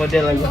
model aku.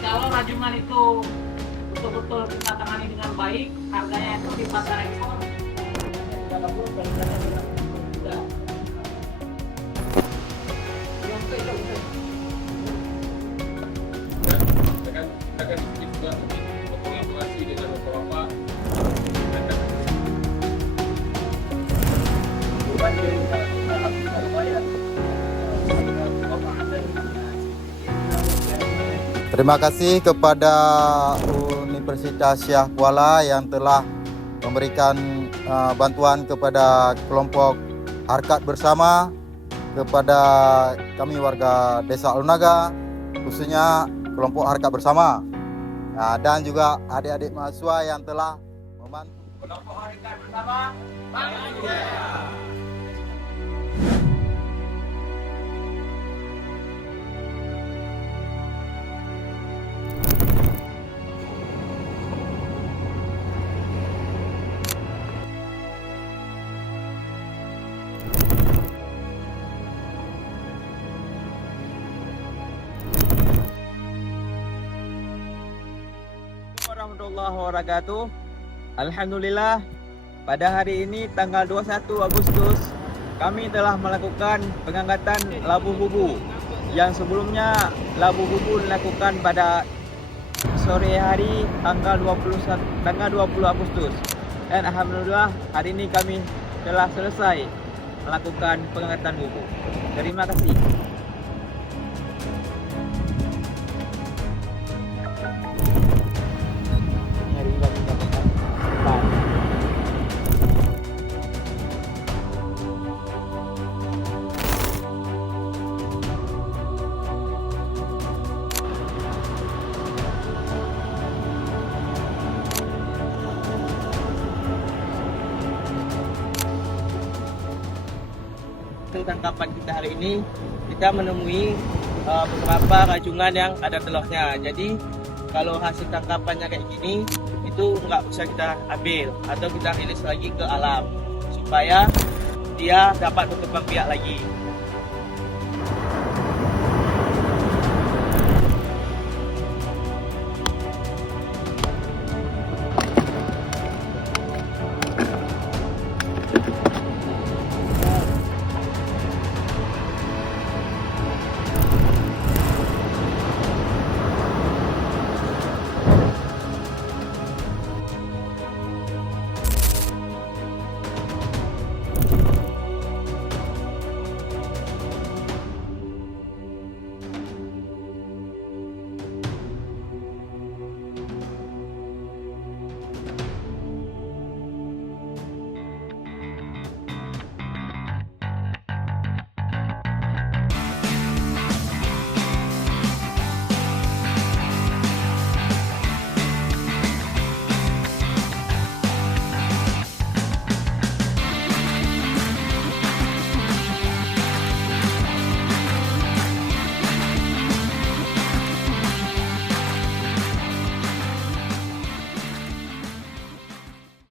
Kalau rajungan itu betul-betul kita tangani dengan baik, harganya itu di pasar ekspor. Terima kasih kepada Universitas Syah Kuala yang telah memberikan bantuan kepada kelompok Harkat Bersama, kepada kami warga Desa Alunaga, khususnya kelompok Harkat Bersama, dan juga adik-adik mahasiswa yang telah membantu. Kelompok Harkat Bersama, Bangun Jaya. Warahmatullahi wabarakatuh. Alhamdulillah, pada hari ini tanggal 21 Agustus kami telah melakukan pengangkatan labu bubu yang sebelumnya labu bubu dilakukan pada sore hari tanggal 20 Agustus, dan alhamdulillah hari ini kami telah selesai melakukan pengangkatan bubu. Terima kasih. Tangkapan kita hari ini, kita menemui beberapa rajungan yang ada telurnya. Jadi kalau hasil tangkapannya kayak gini, itu nggak bisa kita ambil atau kita rilis lagi ke alam supaya dia dapat berkembang biak lagi.